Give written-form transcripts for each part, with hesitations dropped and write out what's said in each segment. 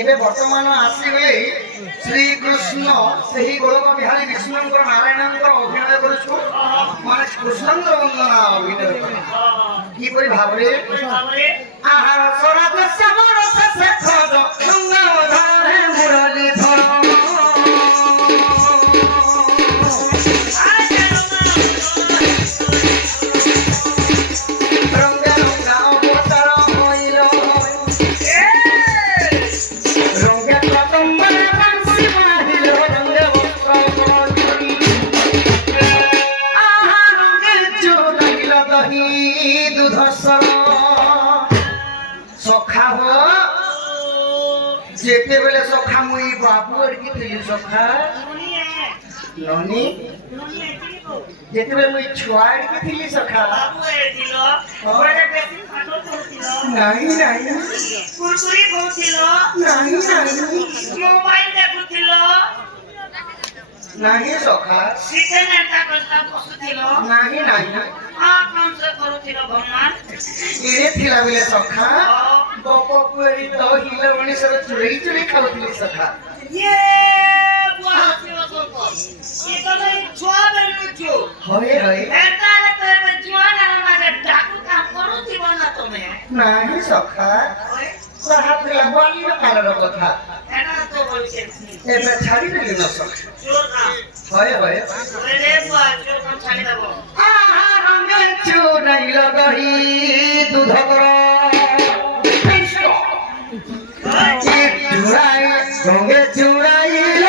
ଏବେ ବର୍ତ୍ତମାନ ଆସିଗଲେ ଶ୍ରୀକୃଷ୍ଣ ସେହି ଗୋଲକ ବିହାରୀ ବିଷ୍ଣୁଙ୍କର ନାରାୟଣଙ୍କର ଅଭିନୟ କରୁଛୁ ମାନେ କୃଷ୍ଣଙ୍କର ବନ୍ଦନା ଅଭିନୟ କରୁ କିପରି ଭାବରେ ଆହାର ସ୍ୱରାଜ ଶ୍ୟାମର ଶେଖର ଗଙ୍ଗାଧର ମୁରଲୀଧର যেতেবেলে সখা মুই বাবু এড়কি থিলি সখা ননি যেতেবেলে মুই ছুয়া এড়কি থিলি সখা নাই নাই কুরকুরি খাউছিল নাই নাই মোবাইল দেখুছিল ନାହିଁ ସଖା ସିଗରେଟ କାଗଜଟା ବସୁଥିଲ ନାହିଁ ନାହିଁ କଣ ସେ କରୁଥିଲ ଭଗବାନ ଏଡ଼େ ଥିଲା ବେଳେ ସଖା ଗପ କୁଏରି ଦହିଲ ମଣିଷର ଚୁରେଇ ଚୁରେଇ ଖାଉଥିଲି ସଖା ଇଏ ବୁଆ ଥିବ ସକ ଇଏ ତମେ ଛୁଆ ବେଲୁଛୁ ହଏ ହଏ ଏଟାଲେ ତ ଏବେ ଛୁଆ ନା ମାନେ ଡାକୁ କାମ କରୁଥିବ ନା ତମେ ନାହିଁ ସଖା ସାହା ଥିଲା ବାଲିର କାଳର କଥା ଏଟା ତ ବୋଲଛେ ଏବେ ଛାଡ଼ିଦେଲି ନ ସଖା ଚୋର ହଏ ହଏ রে বুয়া চোর কাম ছাড়ি দেব আহা রঙে চুরাইল দহি দুধ কর চুরাই রঙে চুরাইল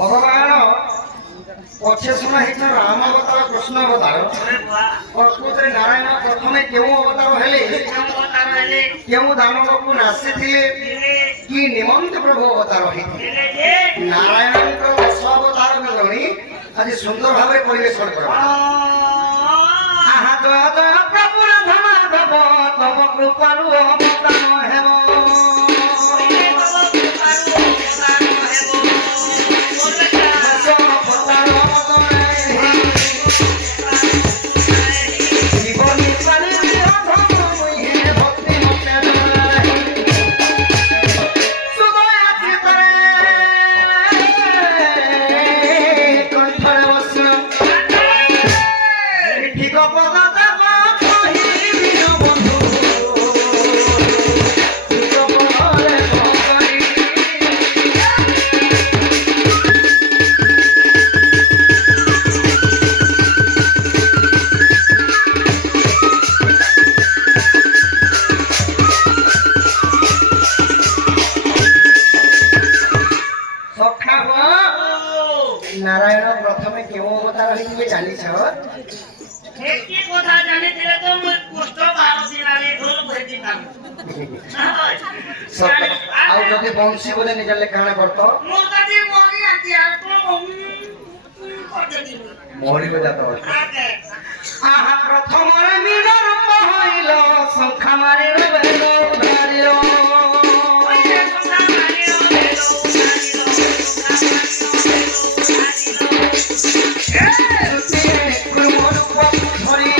ভগবান পছে সময় হয়েছে রাম অবতার কৃষ্ণ অবতার প্রকৃতিরে নারায়ণ প্রথমে কেউ অবতার হেলে কেউ দানবকু নাসিলে কি নিমন্ত প্রভু অবতার হয়েছে নারায়ণଙ୍କର 10 অবতার গণি আজ সুন্দর ভাবে পরিবেশন করা আহা জয় জয় প্রভু রাধা দেব তব কৃপালু অবতার হেব নারায়ণ প্রথমে কেউ অবতার হইবে জানিছ একটি কথা জানিছিলে তো মই কষ্ট 12 দিন আগে ঢোল বজাইতাম ଆଉ ଯଦି ବଂଶୀ ବୋଲେ ନିଜଲେ କାଣା କରତ মোর দাদি মরি আছি আর তো করতে দিব মরি বজাত আগে আহা প্রথমরে মিল রূপ হইল সংখ্যা মারিল বেল ধরিল ধরি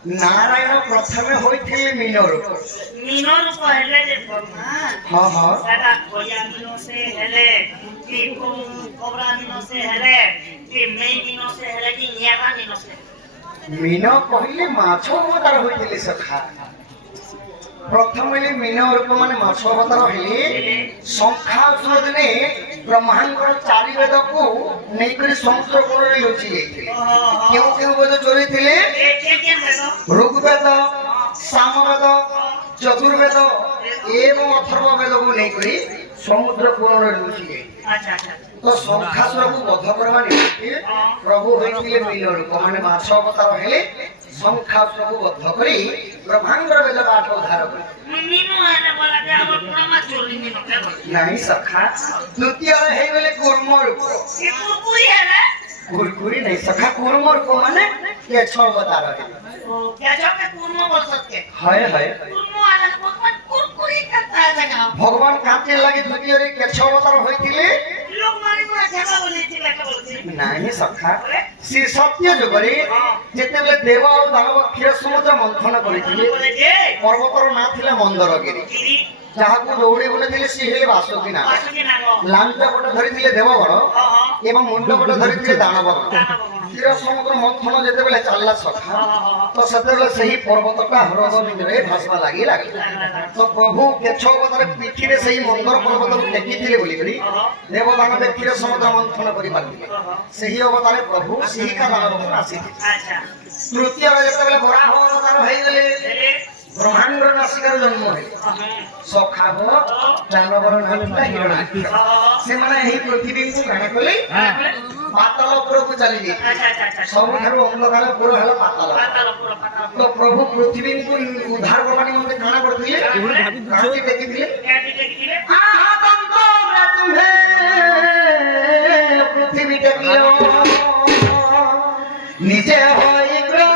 ନାରାୟଣ ପ୍ରଥମେ ହୋଇଥିଲେ ମୀନ ରୂପ। मीन रूप हेले जे भगवान ହଁ ହଁ सादा कोरिया मीनो से हेले कि कोबरा मीनो से हेले कि मेई मीनो से हेले कि नियारा मीनो से ମୀନ କହିଲେ ମାଛ ଅବତାର ହୋଇଥିଲେ ସଖା। ପ୍ରଥମେ ମୀନ ରୂପ ମାନେ ମାଛ ଅବତାର ହେଲେ ଶଙ୍ଖାସୁର ଦିନେ ବ୍ରହ୍ମାଙ୍କର ଚାରି ବେଦକୁ ନେଇକରି ସମୁଦ୍ର କୂଳରେ ଲୁଚି ଯାଇଥିଲେ। କେଉଁ କେଉଁ ବେଦ ଚୋରେଇଥିଲେ? के बेदो ଋଗ୍ବେଦ, ସାମବେଦ, ଚତୁର୍ବେଦ ଏବଂ ଅଥର୍ବ ବେଦକୁ ନେଇକରି ସମୁଦ୍ର କୂଳରେ ଲୁଚି ଯାଇଥିଲେ। अच्छा अच्छा ତ ଶଙ୍ଖାସୁରକୁ ବଧ କରିବା ନିମନ୍ତେ ପ୍ରଭୁ ହୋଇଥିଲେ ମୀନ ରୂପ ମାନେ ମାଛ ଅବତାର ହେଲେ ଶଙ୍ଖାସୁରକୁ ବଧ କରି ବ୍ରହ୍ମାଙ୍କର ବେଦ ପାଠ ଉଦ୍ଧାର କଲେ। मीनो हेले बोला के हम पूरा मा चोरी मीनो के बोले ନାଇଁ ସଖା, ଦ୍ୱିତୀୟରେ ହେଇଗଲେ କୁର୍ମ ରୂପ। कि कुरकुरी हेले କୁରକୁରି ନାଇଁ ସଖା, କୁର୍ମ ରୂପ ମାନେ କେଛ ଅବତାର ହେଲେ। ओ क्या जो के कुरमो बोल सकते ହଏ ହଏ कुरमो वाला भगवान कुरकुरी करता है जगह ଭଗବାନ କାନ୍ତି ଲାଗି ଦ୍ୱିତୀୟରେ କେଛ ଅବତାର ହୋଇଥିଲେ? लोग मारी पूरा जगह बोली थी लगा बोलती ନାହିଁ ସଖା, ଶ୍ରୀ ସତ୍ୟ ଯୁଗରେ ଯେତେବେଳେ ଦେବ ଆଉ ଦାନବ କ୍ଷୀର ସମୁଦ୍ର ମନ୍ଥନ କରିଥିଲେ बोले जे ପର୍ବତର ନାଁ ଥିଲା ମନ୍ଦରଗିରି। गिरी ଯାହାକୁ ଦୌଡ଼ି ବୁଲିଥିଲେ ସିଏ ହେଲେ ବାସୁକୀ ନାଗ। बासुकी नागो ଲାଞ୍ଚ ପଟ ଧରିଥିଲେ ଦେବଗଣ ଏବଂ ମୁଣ୍ଡ ପଟ ଧରିଥିଲେ ଦାନବଗଣ। କ୍ଷୀର ସମୁଦ୍ର ମନ୍ଥନ ଯେତେବେଳେ ଚାଲିଲା ସଖା, ତ ସେତେବେଳେ ସେହି ପର୍ବତଟା ହ୍ରଦ ଭିତରେ ଭାସବା ଲାଗି ଲାଗିଲା। ତ ପ୍ରଭୁ କେଛ ଅବତାର ପିଠିରେ ସେହି ମନ୍ଦର ପର୍ବତକୁ ଟେକିଥିଲେ ବୋଲିକରି ଦେବ ଦାନବ କ୍ଷୀର ସମୁଦ୍ର ମନ୍ଥନ କରିପାରିଥିଲେ। ସେହି ଅବତାରେ ପ୍ରଭୁ ସିହିକା ଦାନବକୁ ଆସିଥିଲେ। अच्छा ତୃତୀୟରେ ଯେତେବେଳେ ବରାହ ଅବତାର ହେଇଗଲେ ବ୍ରହ୍ମାଣ୍ଡର ନାସିକାର ଜନ୍ମ ହେଲେ ସଖାବ ଦାନବର ନାଁ ଥିଲା ହିରଣ୍ୟାକ୍ଷ। ସେମାନେ ଏହି ପୃଥିବୀକୁ ଗାଣ କଲେ ପାତାଳ ଉପରକୁ ଚାଲିଲେ। अच्छा अच्छा अच्छा ସବୁଠାରୁ ଅନ୍ଧକାର ପୁର ହେଲା ପାତାଳ। ତ ପ୍ରଭୁ ପୃଥିବୀକୁ ଉଦ୍ଧାର କରିବା ନିମନ୍ତେ କାଣା କରିଥିଲେ? ଘାଟି ଟେକିଥିଲେ। ଆହା ଦନ୍ତ ତୁମ୍ଭେ ପୃଥିବୀ ଟେକିଲ ନିଜେ ହୋଇ ଗ୍ରହ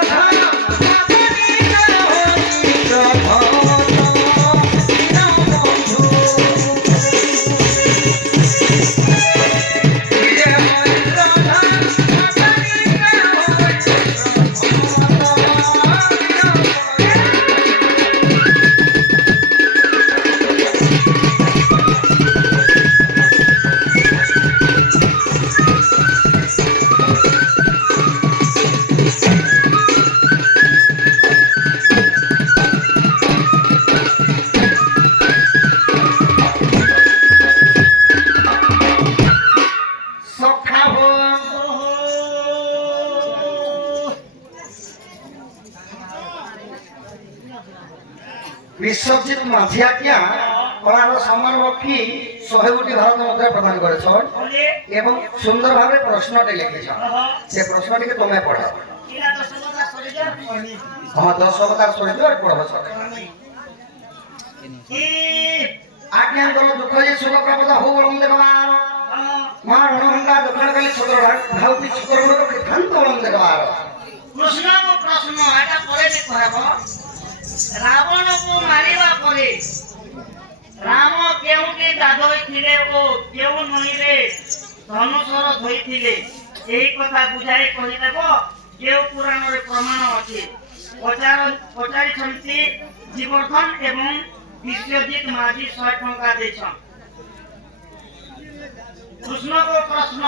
বিশ্বজিৎ মাঝি আজ্ঞা কଳାର ସମ୍ମାନ ରଖି 100 ଭାରତ ମୁଦ୍ରା ପ୍ରଦାନ କରିଛନ୍ ଏବଂ ସୁନ୍ଦର ଭାବେ ପ୍ରଶ୍ନଟେ ଲେଖିଛନ୍। ସେ ପ୍ରଶ୍ନଟିକେ ତମେ ପଢ। ହଁ 10 ଅବତାର ସରିଯିବ ଆଉ ପଢବ ସକା। ଆଜ୍ଞାଙ୍କର ଦୁଃଖ ଯେ ସୁଖ ପ୍ରାପ୍ତ ହଉ ବଳମ୍ ଦେଖବାର ମା ରଣଘଣ୍ଟା ଦକ୍ଷିଣ କାଲି ଛତ୍ର ଭାଉତି ଛତ୍ର ଗୁଡିକ ବୃଦ୍ଧାନ୍ତ ବଳମ୍ ଦେଖବାର। कृष्ण को प्रश्न एटा परे भी कहब रावण को मारिबा परे राम केउटी गाधोई थिले ओ केउ नहिरे धनुषर धोई थिले एही कथा बुझाई कहि देबो केउ पुराण रे प्रमाण अछि पचारी छंती जीवर्धन एवं विश्वजित माझी 100 टंका देछन। कृष्ण को प्रश्न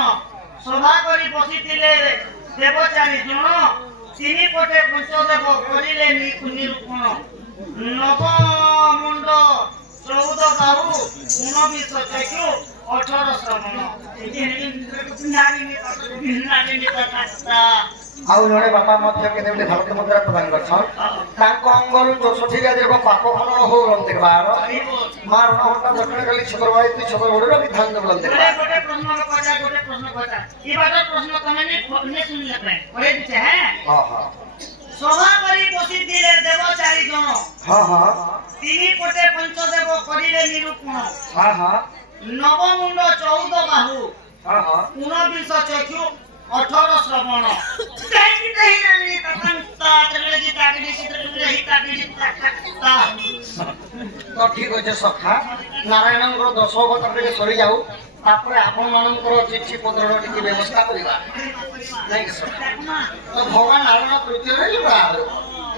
सभा करी बसिथिले देवचारी जन तीन पटे पंचदेव करिले निरूपण नव मुंड 14 बाहु 19 चक्षु 18 श्रवण ଆଉ ଜଣେ ବାପା ମଧ୍ୟ କେତେବେଳେ ଭାରତ ମୁଦ୍ରା ପ୍ରଦାନ କରିଛନ୍। ତାଙ୍କ ଅଙ୍ଗରୁ 64 ରାଜ୍ୟର ପାପ ଫଳର ହଉ ବଳମ୍ ଦେଖବାର ମା ରଣଘଣ୍ଟା ଦକ୍ଷିଣ କାଲି ଛତ୍ର ଭାଉତି ଛତ୍ର ଗୁଡିକ ବିଧାନ୍ତ ବଳମ୍ ଦେଖବାର। गोटे प्रश्न को पचा गोटे प्रश्न पचा ई बाटा प्रश्न तमे ने सुनले पे पढ़े दिछे हैं ହଁ ହଁ सभा करी बसी दिले देवचारी जन ହଁ ହଁ तीन पटे पंचदेव करिले निरूपण ହଁ ହଁ नव मुंड 14 बाहु ହଁ ହଁ 19 चक्षु 18 श्रवण काई नहीं जानी तंता चलेगी ताकि चित्र रही ताकि तक्ता ତ ଠିକ ଅଛି ସଖା। ନାରାୟଣଙ୍କର 10 ଅବତାର ଟିକେ ସରି ଯାଉ ତାପରେ ଆପଣ ମାନଙ୍କର ଚିଠି ପତ୍ରର ଟିକେ ବ୍ୟବସ୍ଥା କରିବା ନାଇଁ କି ସଖା। ତ ଭଗବାନ ନାରାୟଣ ତୃତୀୟରେ ବାହାରୁ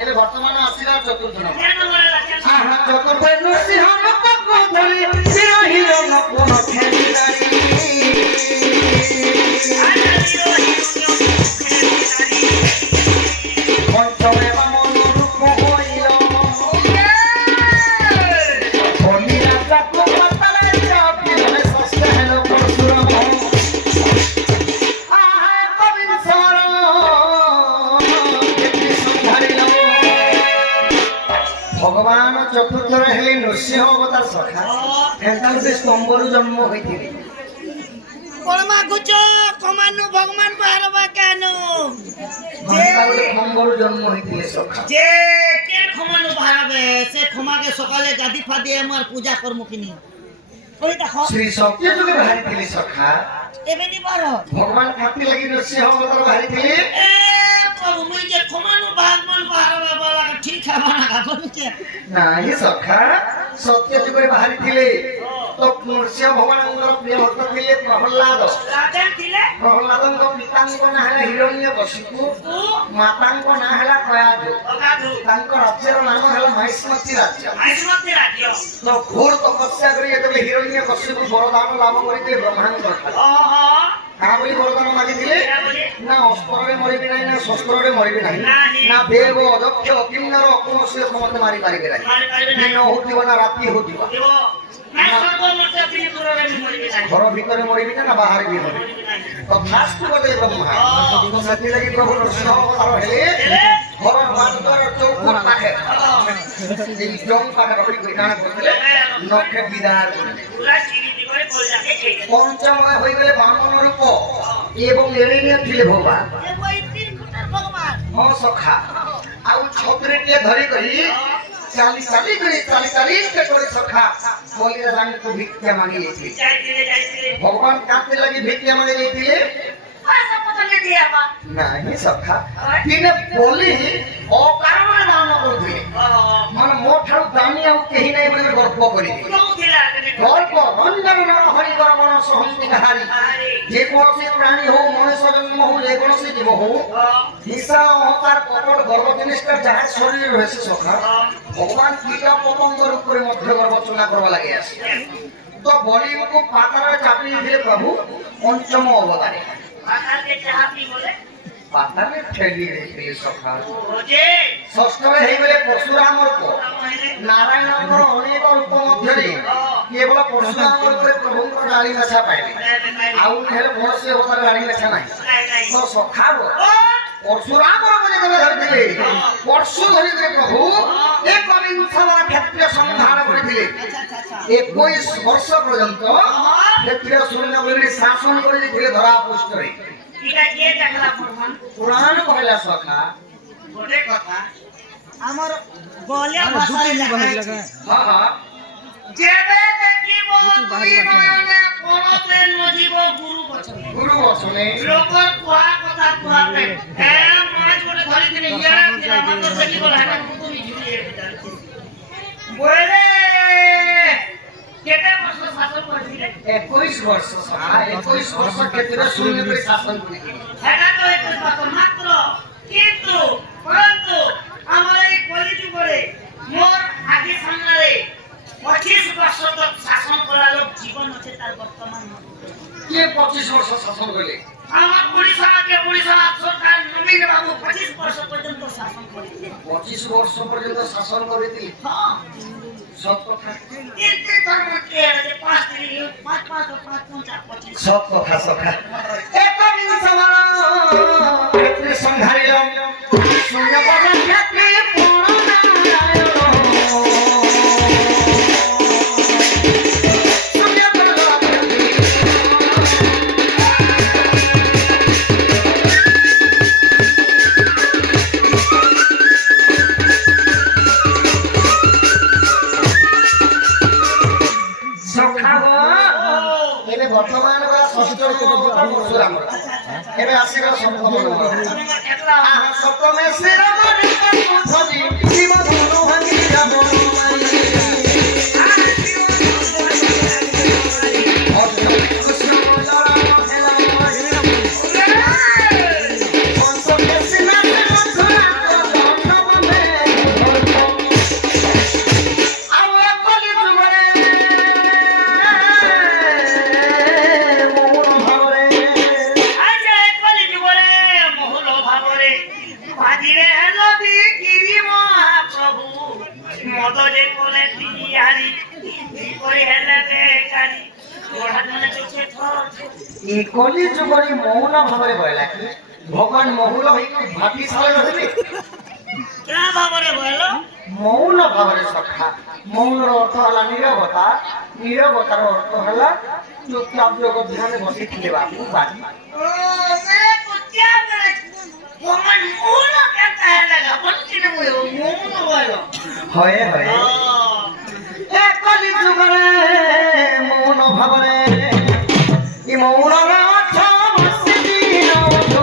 ଏବେ ବର୍ତ୍ତମାନ ଆସିଲା ଚତୁର୍ଥ ନମ୍ବର। কেন বললা কেন আহা চতুর্থ নৃসিংহ নপক ধরি চির হিরো নপন খেলিদারি পঞ্চমে বামন রূপ হইল বলিরা চাকু মাতালে চাপিলে ষষ্ঠ হেল পরশুরাম আহা কবির সর কেতি সংধারিল ভগবান চতুর্থরে হেলে নৃসিংহ অবতার সখা এখান স্তম্ভরু জন্ম হইଥିଲେ কলমা গুচ কমানু ভগবান বাহারবা কেন স্তম্ভরু জন্ম হইଥିଲେ সখা যে কে ক্ষমানু বাহারবে সে ক্ষমাকে সকালে গাদি ফাদি আমার পূজা কর্ম কিনি ওই দেখো শ্রী সত্য যুগে বাহারিଥିଲେ সখা এবেনি বার ভগবান খাতি লাগি নৃসিংহ অবতার বাহারিଥିଲେ এ প্রভু মুই যে ক্ষমানু ভগবান বাহারবে বলা ঠিক হবে না গাবন কে ନାହିଁ ସଖା ସତ୍ୟ ଯୁଗରେ ବାହାରିଥିଲେ ତ ନୃସିଂହ ଭଗବାନଙ୍କର ପ୍ରିୟ ଭକ୍ତ ଥିଲେ ପ୍ରହଲ୍ଲାଦ রাজা ଥିଲେ ପ୍ରହଲ୍ଲାଦଙ୍କ ପିତାଙ୍କ ନାଁ ହେଲା ହିରଣ୍ୟକଶିପୁ ও ମାତାଙ୍କ ନାଁ ହେଲା କୟାଧୁ ଅଗାଧୁ ତାଙ୍କ ରାଜ୍ୟର ନାମ ହେଲା ମହିଷ୍ମତି ରାଜ୍ୟ ଆଇସ୍ମତି ରାଜ୍ୟ ତ ଘୋର ତପସ୍ୟା କରି ଯେତେବେଳେ ହିରଣ୍ୟକଶିପୁ ବରଦାନ ଲାଭ କରିଥିଲେ ବ୍ରହ୍ମାଙ୍କ ଠାରୁ ଓହୋ କାହା ବୋଲି ବରଦାନ ମାଗିଥିଲେ ଏଟା ବୋଲି ନା ଅସ୍ତ୍ରରେ ମରିବି ନାହିଁ ନା ଶସ୍ତ୍ରରେ ମରିବି ନାହିଁ ନାହିଁ। ନା ଦେବ ଅଦକ୍ଷ କିନ୍ନର କୌଣସି ଲୋକ ମତେ ମାରି ପାରିବେ ନାହିଁ ମାରି ପାରିବେ ଦିନ ନାହିଁ ହଉଥିବ ନା ରାତି ହଉଥିବ ଦେବ ନା ସ୍ୱର୍ଗ ମର୍ତ୍ତ୍ୟ ତିନି ଦୂରରେ ବି ମରିବେ ନାହିଁ ଘର ଭିତରେ ମରିବି ନା ବାହାରେ ବି ମରିବି ମରିବେ ନାହିଁ ତଥାସ୍ତୁ ବୋଧେ ବ୍ରହ୍ମା ତ ସେଥିଲାଗି ପ୍ରଭୁ ନୃସିଂହ ଅବତାର ହେଲେ ଘର ମାତ୍ର ଚୌକ ପାଖେ এই জং পাখাপাখি করে কাଣା করলে নখে বিদার করলে পুরা চিনি দিবরে বলজাকে খেয়ে পঞ্চময় হয়ে গেলে বামন রূপ এবং এড়িয়ে ଥିଲେ ভগবান এ বই তিন ফুটার ভগবান ହଁ ସଖା ଆଉ ଛତ୍ରୀଟିଏ ଧରି କରି ଚାଲି କରି ସଖା ବଲିରେ ରାଣୀକୁ ଭିକ୍ଷା ମାଗି ଯାଇଥିଲେ যাইতিলে ଭଗବାନ କାନ୍ତି ଲାଗି ଭିକ୍ଷା ମାଗି ଯାଇଥିଲେ পয়সা পতঙ্গে দিয়া বা ନାହିଁ ସଖା ଦିନେ ବଲି ଅକାରଣରେ ଦାନ କରୁଥିଲେ ମାନେ ମୋ ଠାରୁ ଦାନୀ ଆଉ କେହି ନାହିଁ ବୋଲି ଗର୍ବ କରିଥିଲେ কোন দিলা তুমি ଗର୍ବ ରଞ୍ଜନ ନର ହରିଗର ମନ ସହନ୍ତି କାହାରି আরে ଯେକୌଣସି ପ୍ରାଣୀ ହଉ ମଣିଷ ଜନ୍ମ ହଉ ଯେକୌଣସି ଜୀବ ହଉ ହିଂସା ଅହଙ୍କାର କପଟ ଗର୍ବ ଜିନିଷଟା ଯାହା ଶରୀରରେ ରହିଛି ସଖା ଭଗବାନ କୀଟ ପତଙ୍ଗ ରୂପରେ ମଧ୍ୟ ଗର୍ଭଚନା କରିବା ଲାଗି ଆସେ ତ ବଳିଙ୍କୁ ପାତାଳରେ ଚାପି ଦେଇଥିଲେ ପ୍ରଭୁ ପଞ୍ଚମ ଅବତାରେ আকাশে চাহা পি বলে ପାତାଳରେ ଠେଲି ଦେଇଥିଲେ ସଖା ওজে ଷଷ୍ଠରେ ହେଇଗଲେ ପରଶୁରାମ ରୂପ মহিলে ନାରାୟଣଙ୍କର ଅନେକ ରୂପ ମଧ୍ୟରେ କେବଳ ପରଶୁରାମ ରୂପରେ ପ୍ରଭୁଙ୍କର ଗାଳି ବାଛା ପାଇଲେ ଆଉ ହେଲେ କୌଣସି ଅବତାର ଗାଳି ବାଛା ନାହିଁ নাই নাই ତ ସଖା ପରଶୁରାମର ଯେତେବେଳେ ଧରିଥିଲେ ପରଶୁ ଧରିଥିଲେ ପ୍ରଭୁ ଏକବିଂଶର କ୍ଷତ୍ରିୟ ସଂହାର କରିଥିଲେ 21 ବର୍ଷ ପର୍ଯ୍ୟନ୍ତ କ୍ଷତ୍ରିୟ ଶୂନ୍ୟ ବୋଲି ଶାସନ କରିଦେଇଥିଲେ ଧରା ପୃଷ୍ଠରେ এটা কে দেখলা ভগবান ପୁରାଣ କହିଲା ସଖା ଗୋଟେ କଥା ଆମର ଗଲିଆ ଭାଷାରେ ଲେଖା ହଁ ହଁ ଯେବେ ଦେଖିବ ଦୁଇ ନୟନେ ପରତେ ନଯିବ ଗୁରୁ ବଚନ ଗୁରୁ ଅଛନେ ଲୋକର କୁହା କଥା କୁହାବେ ଏ ମାছ ଗୋଟେ ଧରିଥିଲେ ଇଏ ଆମର ତ ଦେଖି ଗଲା ନା କୁକୁରି ଝୁଲି ବୋଲେ କେତେ ବର୍ଷ ଶାସନ କରିଥିଲେ 21 ବର୍ଷ ସଖା 21 ବର୍ଷ କ୍ଷତ୍ରିୟ ଶୂନ୍ୟ କରି ଶାସନ କରିଥିଲେ সেটা তো একটু কথা মাত্র কিন্তু পরন্তু আমার এই কলি যুগরে মোর আগে সামনে 25 বর্ষ তক শাসন করা লোক জীবন আছে তার বর্তমান କିଏ 25 ବର୍ଷ ଶାସନ କଲେ আমার উড়িষ্যা সরকার নবীন বাবু 25 বর্ষ পর্যন্ত শাসন করেছে 25 ବର୍ଷ ପର୍ଯ୍ୟନ୍ତ ଶାସନ କରିଥିଲେ হ্যাঁ ସତ କଥା কিন্তু ধর্ম কে আছে 5 সত কথা সখা একবিংশর ক্ষত্রিয় সংহারিল শূন্য পদ ক্ষত্রিয় পূর্ণনারায়ণ শূন্য পদ সখা ଏବେ ବର୍ତ୍ତମାନ ଷଷ୍ଠ ପରଶୁରାମ ଏବେ ଆସିଗଲା ସପ୍ତମ ନମ୍ବର ଆହା ସପ୍ତମେ ଶ୍ରୀରାମ ଭଜି ଶିବ ଧନୁ ଭାଙ୍ଗି যাব বাজিরে হেলো বিকিরি মহাপ্রভু মদরে করে তিহারি করে হেলে বেকারি ওড়া মনে চোখে থর এই কলি যুগরে মৌন ভাବରେ বইলা কি ভগবান মহুল হইকে ভাতি সালে রহিবে কা ভাবরে বল মৌন ভাବରେ সখা মৌনର ଅର୍ଥ ହେଲା ନୀରବତା ନୀରବତାର ଅର୍ଥ ହେଲା ଚୁପଚାପ ଯୋଗ ଧ୍ୟାନ ବସିଥିଲେ ବାବୁ ବାଜି ओ मेरे कुत्या मेरे woman moon कहता है लगा बंटी ने moon बोलो ହଏ ହଏ ଏ କଲି ଯୁଗରେ ମୌନ ଭାବରେ ଇ ମୌନର ଅର୍ଥ ବସିଛି ନଉଠୁ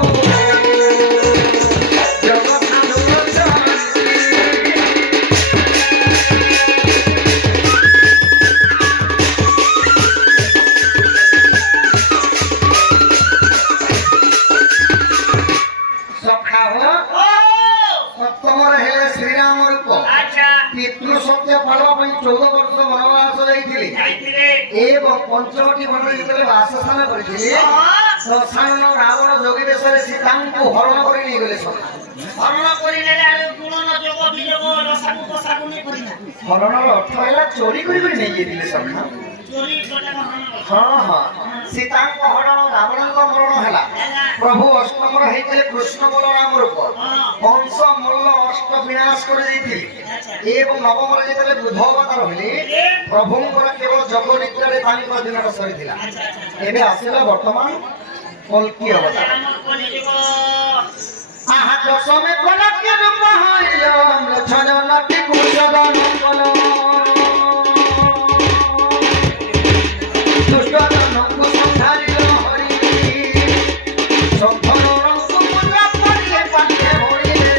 ସପ୍ତମରେ ହେଲେ ଶ୍ରୀରାମ ରୂପ अच्छा ପିତୃ ସତ୍ୟ ପାଳନ ପାଇଁ 14 ବର୍ଷ ବନବାସ ଯାଇଥିଲେ ଯାଇଥିଲେ ଏବଂ ପଞ୍ଚମଟି ବନରେ ଯେତେବେଳେ ବାସସ୍ଥାନ କରିଥିଲେ ଦଶାନନ ରାବଣ ଯୋଗୀ ବେଶରେ ସୀତାଙ୍କୁ ହରଣ କରି ନେଇଗଲେ ସଖା ହରଣ କରିନେଲେ ଆରେ ଗୁଣନ ଯୋଗ ବିଯୋଗ ରସାକୁ ପସାକୁ ନେଇ କରିନା ହରଣର ଅର୍ଥ ହେଲା ଚୋରି କରି ନେଇଯାଇଥିଲେ ସଖା ଚୋରି କଟା ହରଣ ହଁ ହଁ ସୀତାଙ୍କ ହରଣ ରାବଣଙ୍କ ମରଣ ହେଲା ପ୍ରଭୁ ଅଷ୍ଟମର ହେଇଥିଲେ କୃଷ୍ଣ ବଳରାମ ରୂପ କଂସ ମଲ୍ଲ ଅଷ୍ଟ ବିନାଶ କରି ଦେଇଥିଲେ ଏବଂ ନବମରେ ଯେତେବେଳେ ବୁଧ ଅବତାର ହେଲେ ପ୍ରଭୁଙ୍କର କେବଳ ଯୋଗ ନିଦ୍ରାରେ ତାଙ୍କ ଦିନର ସରିଥିଲା ଏବେ ଆସିଲା ବର୍ତ୍ତମାନ କଲ୍କି ଅବତାର ଆମର କଲିଯୁଗ ଆହା ଦଶମେ କଲକି ରୂପ ହଇଲ ଛଜନଟି କୁଶଦନ କଲ ଦୁଷ୍ଟଜନକୁ ସଂହାରିଲ ହରି ଶଙ୍ଖନରଙ୍କୁ ମୁଦ୍ରା ପଡ଼ିଲେ ପାଖେ ଭରିଲେ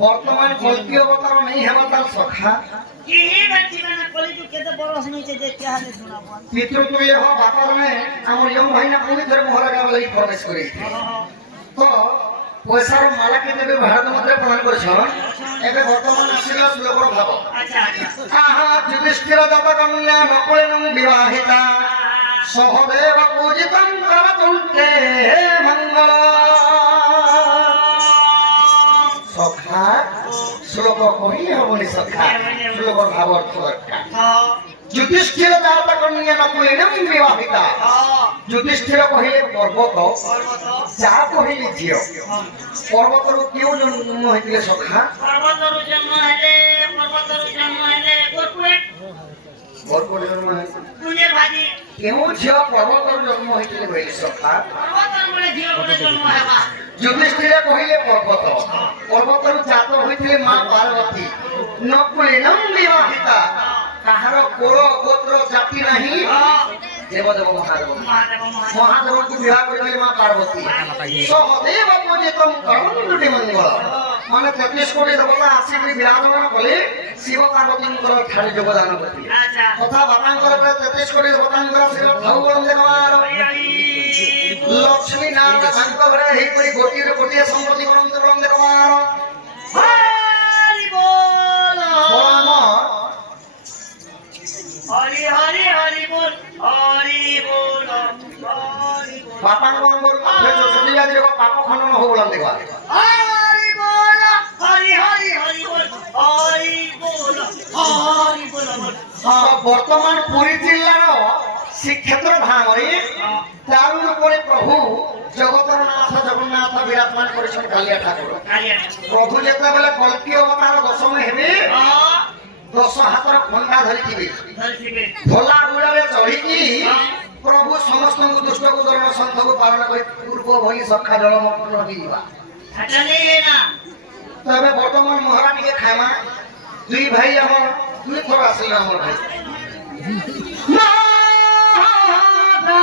ବର୍ତ୍ତମାନ କଲ୍କି ଅବତାର ନେଇ ହେବା ତାର ସଖା କି ବଞ୍ଚି ମାନେ କଲିଯୁଗ କେତେ ବରସ ନେଇছে ଯେ କେ ହାଲେ ଶୁଣାବ ପିତୃତୁଲ୍ୟ ବାପାରେ ଆମର ୟମ ଭାଇନା ପୁଣି ଥରେ ମହାରାଜା ଲାଗି ପ୍ରବେଶ କରି ତ ପଇସାର ମାଲା କେତେ ବି ଭାରତ ମଧ୍ୟରେ ପ୍ରଦାନ କରିଛନ୍ ଏବେ ବର୍ତ୍ତମାନ ଆସିଲା ଶ୍ଲୋକର ଭାବ ଆଚ୍ଛା ଆଚ୍ଛା ଆହା ଯୁଧିଷ୍ଠିର ଦତ୍ତ କନ୍ୟା ନକୁଳେନ ବିବାହିତା ସହଦେବ ପୂଜିତଂ କରତୁନ୍ତେ ମଙ୍ଗଳ ସଖା ଶ୍ଲୋକ କହି ହବନି ସଖା ଶ୍ଲୋକର ଭାବ ଅର୍ଥ ଦରକାର ଯୁଧିଷ୍ଠିର ଦତ୍ତ କନ୍ୟା ନକୁଳେନ ବିବାହିତା ଯୁଧିଷ୍ଠିର କହିଲେ ପର୍ବତ ଯାହା କହିଲେ ଝିଅ ପର୍ବତରୁ କେଉଁ ଜନ୍ମ ହେଇଥିଲେ ସଖା ପର୍ବତରୁ ଜନ୍ମ ହେଲେ ଗୋରକୁଏ ପର୍ବତ ଜନ୍ମ ହେଇଥିଲେ ତୁଲେ ଭାଜି କେଉଁ ଝିଅ ପର୍ବତରୁ ଜନ୍ମ ହେଇଥିଲେ କହିଲେ ସଖା ପର୍ବତରୁ ଗୋଟେ ଝିଅ ଗୋଟେ ଜନ୍ମ ହେବା ଯୁଧିଷ୍ଠିର କହିଲେ ପର୍ବତ ପର୍ବତରୁ ଜାତ ହୋଇଥିଲେ ମା ପାର୍ବତୀ ନକୁଳେନ ବିବାହିତା କାହାର କୋଳ ଗୋତ୍ର ଜାତି ନାହିଁ ଦେବଦେବ ମହାଦେବ ମହାଦେବଙ୍କୁ ବିବାହ କରିଥିଲେ ମା ପାର୍ବତୀ ସହଦେବ ପୂଜିତଂ କରନ୍ତୁଟି ମଙ୍ଗଳ ମାନେ 33 କୋଟି ଦେବତା ଆସିକି ବିରାଜମାନ କଲେ ଶିବ ପାର୍ବତୀଙ୍କର ଠାରେ ଯୋଗଦାନ କରିଥିଲେ ଆଚ୍ଛା ତଥା ବାପାଙ୍କର ପ୍ରାୟ 33 କୋଟି ଦେବତାଙ୍କର ଶିର ଧାଉଗଳ ଦେଖବାର ଲକ୍ଷ୍ମୀ ନାରାୟଣ ତାଙ୍କ ଘରେ ହେଇପରି ଗୋଟିଏ ସମ୍ପତ୍ତି ଗଣନ୍ତି ଦେଖବାର ହରି ବୋଲ ବଳରାମ ହରି ହରି ହରି ବୋଲ ହରି ବୋଲ ହରି ବୋଲ ବାପାଙ୍କ ଅଙ୍ଗରୁ ଯଦି ଆଜିର ପାପ ଖଣ୍ଡନ ହଉ ବୋଲନ୍ତି ଦେଖବାର ହରି ବୋଲ ହରି ହରି ହରି ବୋଲ ହରି ବୋଲ ହରି ବୋଲ ବର୍ତ୍ତମାନ ପୁରୀ ଜିଲ୍ଲାର ଶ୍ରୀକ୍ଷେତ୍ର ଧାମରେ ଦାରୁ ରୂପରେ ପ୍ରଭୁ ଜଗତର ନାଥ ଜଗନ୍ନାଥ ବିରାଜମାନ କରିଛନ୍ତି କାଳିଆ ଠାକୁର ପ୍ରଭୁ ଯେତେବେଳେ କଳ୍କି ଅବତାର ଦଶମ ହେବେ 10 ହାତର ଖଣ୍ଡା ଧରିଥିବେ ଧୋଲା ଗୁଡ଼ାରେ ଚଢ଼ିକି ପ୍ରଭୁ ସମସ୍ତଙ୍କୁ ଦୁଷ୍ଟକୁ ଦରଣ ସନ୍ଥକୁ ପାଳନ କରି ପୂର୍ବ ଭଳି ସଖା ଜଳ ମନ୍ତ୍ର ହେଇଯିବା ତ ଏବେ ବର୍ତ୍ତମାନ ମହାରା ଟିକେ ଖାଇମା ଦୁଇ ଭାଇ ଆମର ଦୁଇ ଥର ଆସିଲେ ଆମର ଭାଇ